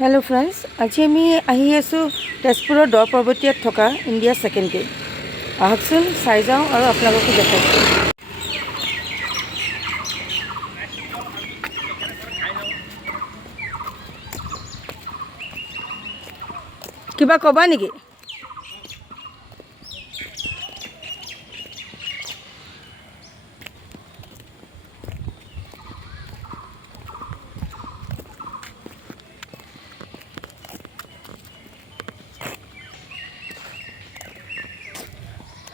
Hello friends, आज आमी आহি আছো তেজপুৰৰ দ পৰ্বতীয়াত থকা ইণ্ডিয়া সেকেন্ড গেট। আহকচোন চাই যাওঁ আৰু আপোনালোকক দেখাইছো। কিবা কবা নেকি?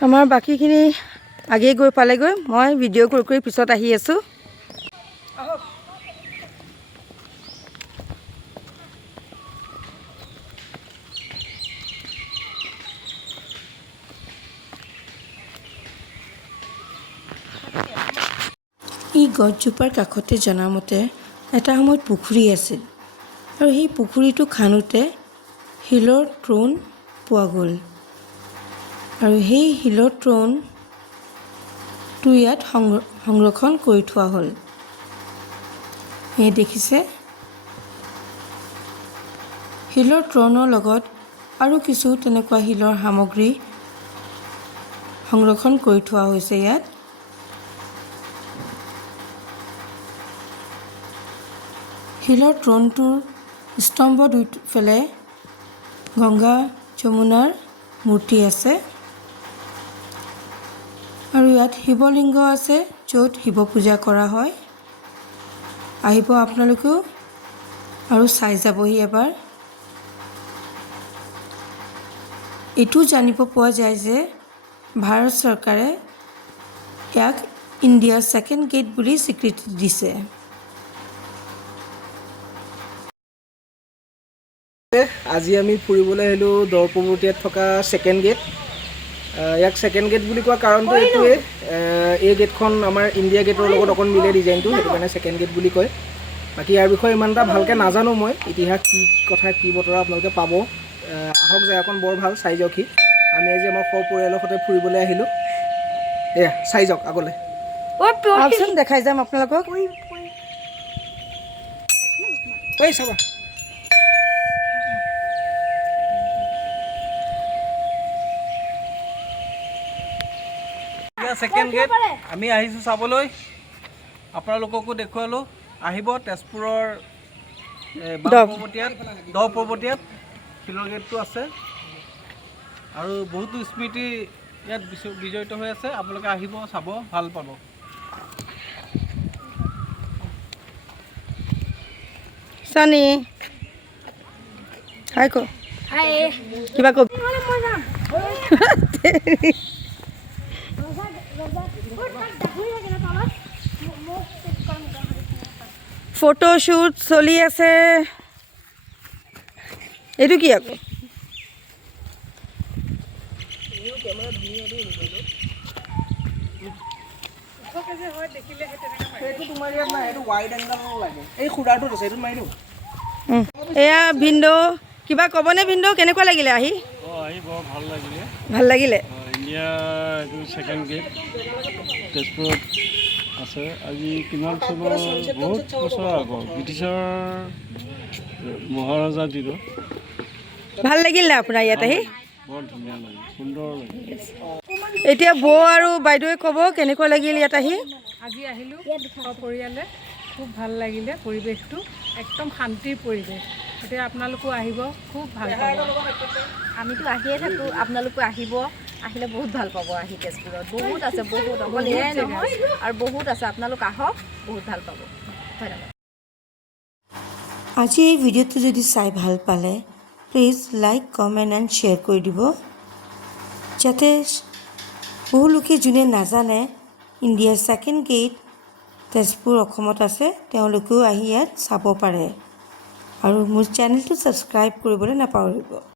আমাৰ বাকিখিনি আগে গৈ পালেগৈ। মই ভিডিঅ' কৰি পিছত আহি আছো। এই গছজোপাৰ কাষতে জনামতে এটা সময়ত পুখুৰী আছিল আৰু সেই পুখুৰীটো খানোতে শিলৰ ট্ৰোন পোৱা গ'ল আৰু সেই শিলৰ ট্ৰোনটো ইয়াত সংৰক্ষণ কৰি থোৱা হ'ল। এই দেখিছে, শিলৰ ট্ৰোনৰ লগত আৰু কিছু তেনেকুৱা শিলৰ সামগ্ৰী সংৰক্ষণ কৰি থোৱা হৈছে ইয়াত। শিলৰ ট্ৰোনটোৰ স্তম্ভ দুইফালে গংগা যমুনাৰ মূৰ্তি আছে আৰু ইয়াত শিৱলিংগ আছে, য'ত শিৱ পূজা কৰা হয়। আহিব আপোনালোকেও আৰু চাই যাবহি এবাৰ। এইটো জানিব পোৱা যায় যে ভাৰত চৰকাৰে ইয়াক ইণ্ডিয়াৰ ছেকেণ্ড গেট বুলি স্বীকৃতি দিছে। আজি আমি ফুৰিবলৈ আহিলোঁ দ পৰ্বতীয়াত থকা ছেকেণ্ড গেট। ইয়াক ছেকেণ্ড গেট বুলি কোৱা কাৰণটো এইটোৱে, এই গেটখন আমাৰ ইণ্ডিয়া গেটৰ লগত অকণ মিলে ডিজাইনটো, সেইটো কাৰণে ছেকেণ্ড গেট বুলি কয়। বাকী ইয়াৰ বিষয়ে ইমান এটা ভালকৈ নাজানো মই, ইতিহাস কি কথা কি বতৰা আপোনালোকে পাব। আহক জেগাখন বৰ ভাল, চাই যাওকহি। আমি আজি আমাৰ সপৰিয়ালৰ সৈতে ফুৰিবলৈ আহিলোঁ। এয়া চাই যাওক আগলৈ। আহকচোন দেখাই যাম আপোনালোকক। ঐ চাবা, ছেকেণ্ড গেট আমি আহিছোঁ চাবলৈ, আপোনালোককো দেখুৱালোঁ। আহিব তেজপুৰৰ দ পৰ্বতীয়াত শিলৰ গেটটো আছে আৰু বহুতো স্মৃতি ইয়াত বিজড়িত হৈ আছে। আপোনালোকে আহিব, চাব, ভাল পাব। চানি হাই কো কিবা কবি? ফটোশ্বুট চলি আছে। এইটো কি আকৌ? এয়া ভিন্দো, কিবা ক'বনে ভিন্দো? কেনেকুৱা লাগিলে আহি? বৰ ভাল লাগিলে। ভাল লাগিলে। ইণ্ডিয়া এইটো ছেকেণ্ড গেট তেজপুৰত আছে। আজি কিমান চনৰ, বহুত বছৰ আগৰ ব্ৰিটিছৰ মহাৰজা দিলোঁ। ভাল লাগিল আপোনাৰ ইয়াত আহি? বৰ ধুনীয়া লাগে, সুন্দৰ লাগে। এতিয়া বৌ আৰু বাইদেৱে ক'ব কেনেকুৱা লাগিল ইয়াত আহি? আজি আহিলোঁ সপৰিয়ালে, খুব ভাল লাগিলে। পৰিৱেশটো একদম শান্তিৰ পৰিৱেশ। এতিয়া আপোনালোকো আহিব, খুব ভাল পাব। আমিতো আহিয়ে থাকোঁ, আপোনালোকো আহিব। আহিলে বহুত ভাল পাব। আহি তেজপুৰত বহুত আছে, বহুত অকল এয়াই নহয় আৰু বহুত আছে। আপোনালোক আহক, বহুত ভাল পাব। ধন্যবাদ। আজি এই ভিডিঅ'টো যদি চাই ভাল পালে please like, comment and share কৰি দিব, যাতে বহু লোকে যোনে নাজানে ইণ্ডিয়াৰ ছেকেণ্ড গেট তেজপুৰ অসমত আছে, তেওঁলোকেও আহি ইয়াত চাব পাৰে। আৰু মোৰ চেনেলটো ছাবস্ক্ৰাইব কৰিবলৈ নাপাহৰিব।